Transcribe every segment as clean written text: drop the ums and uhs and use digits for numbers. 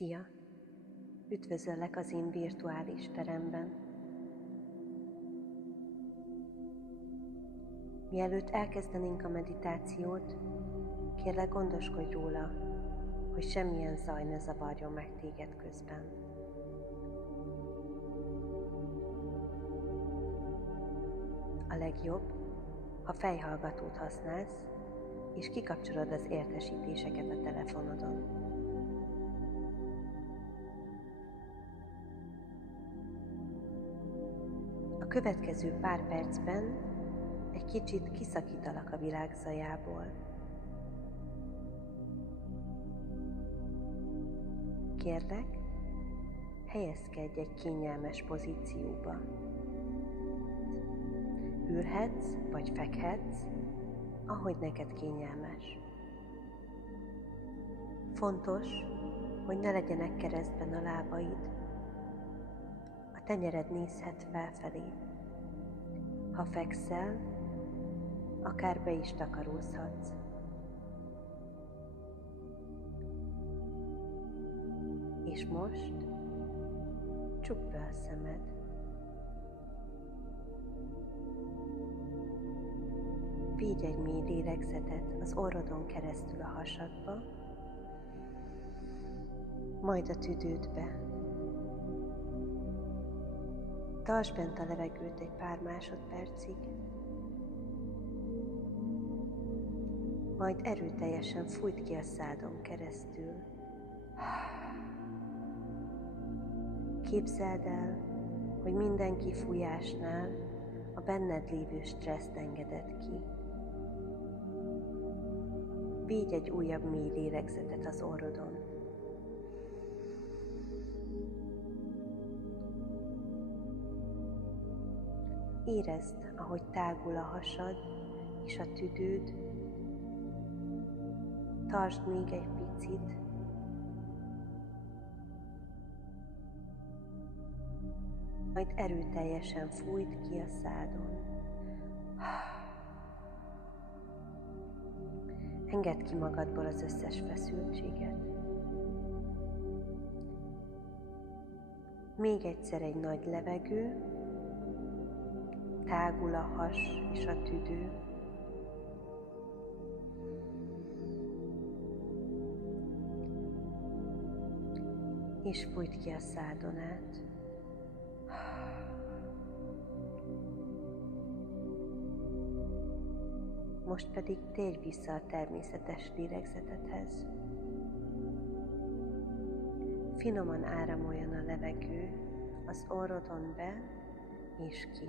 Szia! Üdvözöllek az én virtuális teremben. Mielőtt elkezdenénk a meditációt, kérlek gondoskodj róla, hogy semmilyen zaj ne zavarjon meg téged közben. A legjobb, ha fejhallgatót használsz, és kikapcsolod az értesítéseket a telefonodon. A következő pár percben egy kicsit kiszakítalak a világ zajából. Kérlek, helyezkedj egy kényelmes pozícióba. Ülhetsz vagy fekhetsz, ahogy neked kényelmes. Fontos, hogy ne legyenek keresztben a lábaid. A tenyered nézhet felfelé. Ha fekszel, akár be is takarózhatsz. És most csukd be a szemed. Vigy egy mély lélegzetet az orrodon keresztül a hasadba, majd a tüdődbe. Tartsd bent a levegőt egy pár másodpercig, majd erőteljesen fújt ki a szádon keresztül. Képzeld el, hogy minden kifújásnál a benned lévő stresszt engeded ki. Vigy egy újabb mély lélegzetet az orrodon. Érezd, ahogy tágul a hasad és a tüdőd. Tartsd még egy picit. Majd erőteljesen fújt ki a szádon. Engedd ki magadból az összes feszültséget. Még egyszer egy nagy levegő, tágul a has és a tüdő. És fújt ki a szádon át. Most pedig térj vissza a természetes lélegzetedhez. Finoman áramoljon a levegő az orrodon be és ki.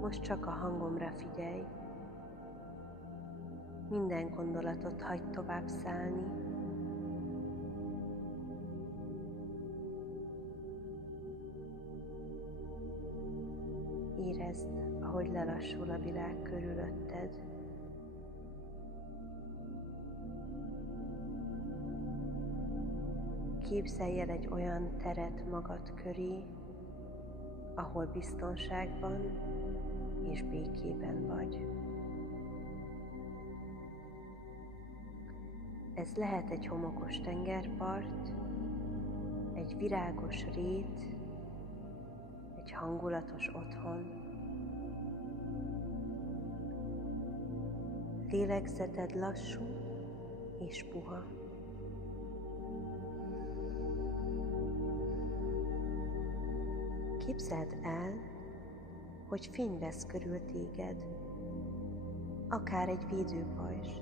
Most csak a hangomra figyelj. Minden gondolatot hagyd tovább szállni. Érezd, ahogy lelassul a világ körülötted. Képzelj el egy olyan teret magad köré, ahol biztonságban és békében vagy. Ez lehet egy homokos tengerpart, egy virágos rét, egy hangulatos otthon. Lélegzeted lassú és puha. Képzeld el, hogy fény vesz körül téged, akár egy védőpajzs.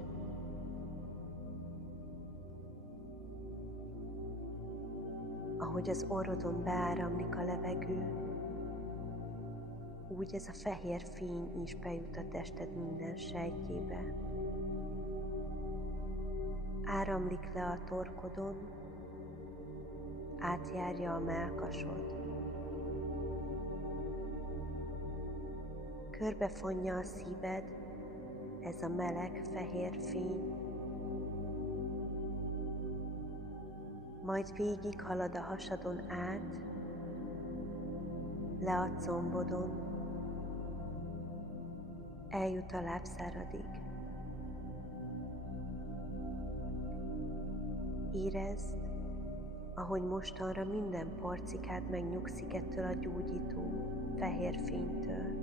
Ahogy az orrodon beáramlik a levegő, úgy ez a fehér fény is bejut a tested minden sejtjébe. Áramlik le a torkodon, átjárja a mellkasod. Körbefonja a szíved ez a meleg, fehér fény, majd végig halad a hasadon át, le a combodon, eljut a lábszáradig. Érezd, ahogy mostanra minden porcikád megnyugszik ettől a gyógyító, fehér fénytől.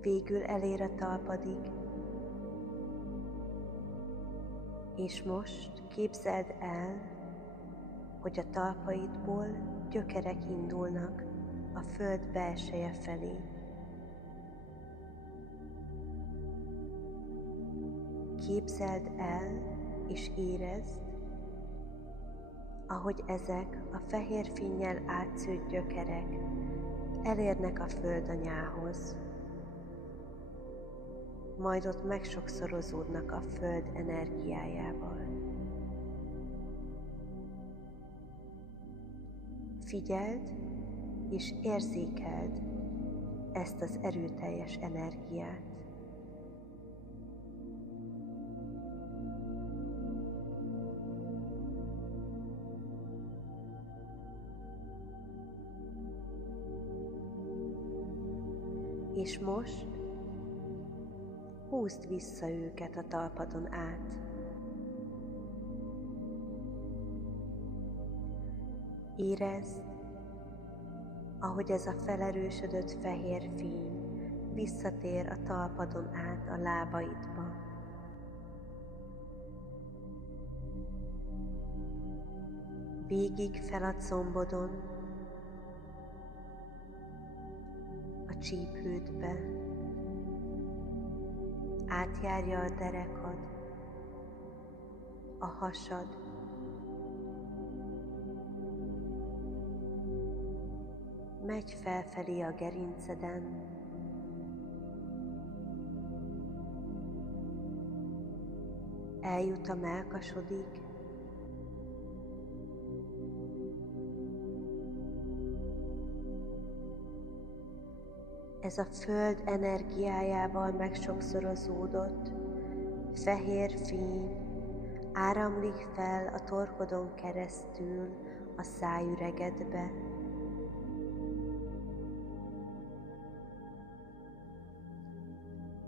Végül elér a talpadig, és most képzeld el, hogy a talpaidból gyökerek indulnak a föld belseje felé. Képzeld el és érezd, ahogy ezek a fehér fénnyel átszőtt gyökerek elérnek a földanyához, majd ott megsokszorozódnak a föld energiájával. Figyeld és érzékeld ezt az erőteljes energiát. És most húzd vissza őket a talpadon át. Érezd, ahogy ez a felerősödött fehér fény visszatér a talpadon át a lábaidba. Végig fel a combodon, a csípődbe, átjárja a derekad, a hasad, megy felfelé a gerinceden, eljut a mellkasodig, ez a föld energiájával megsokszorozódott fehér fény áramlik fel a torkodon keresztül a szájüregedbe.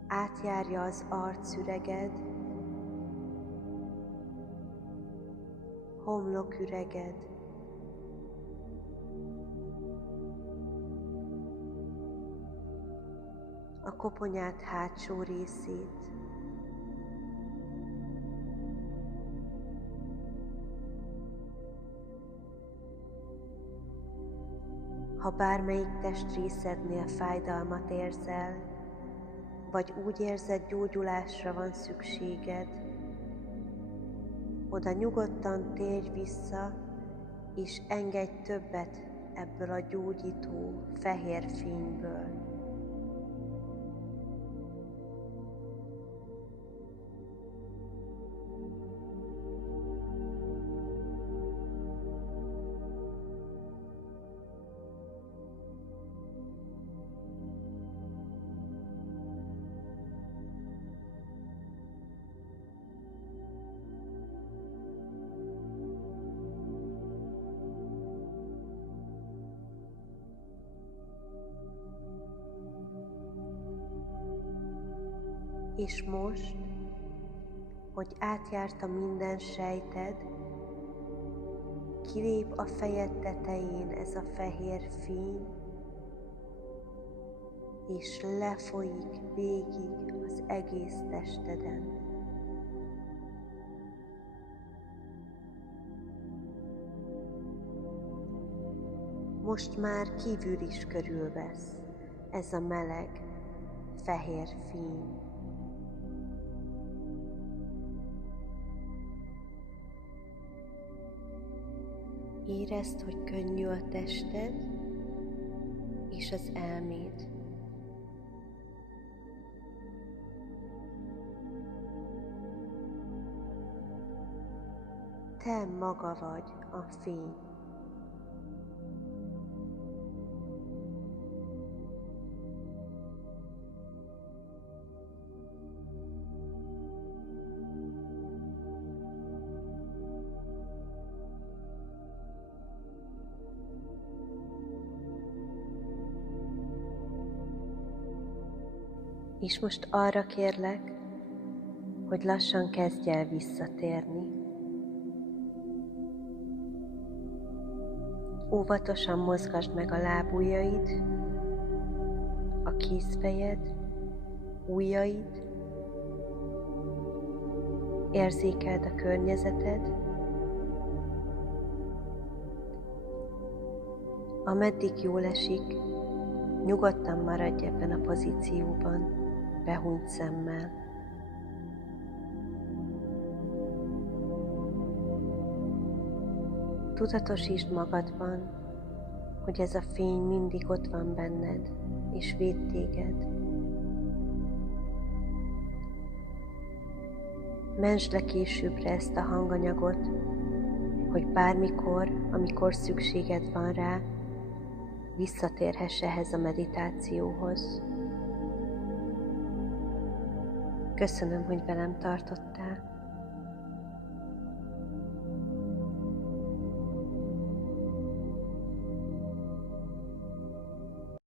Átjárja az arcüreged, homloküreged, a koponyád hátsó részét, ha bármelyik testrészednél fájdalmat érzel, vagy úgy érzed, gyógyulásra van szükséged, oda nyugodtan térj vissza, és engedj többet ebből a gyógyító fehér fényből. És most, hogy átjárta minden sejted, kilép a fejed tetején ez a fehér fény, és lefolyik végig az egész testeden. Most már kívül is körülvesz ez a meleg, fehér fény. Érezd, hogy könnyű a tested és az elméd. Te maga vagy a fény. És most arra kérlek, hogy lassan kezdj el visszatérni. Óvatosan mozgasd meg a lábujjaid, a kézfejed, ujjaid, érzékeld a környezeted, ameddig jól esik, nyugodtan maradj ebben a pozícióban, behúnyt szemmel. Tudatosítsd magadban, hogy ez a fény mindig ott van benned, és véd téged. Mentsd le későbbre ezt a hanganyagot, hogy bármikor, amikor szükséged van rá, visszatérhess ehhez a meditációhoz. Köszönöm, hogy velem tartottál.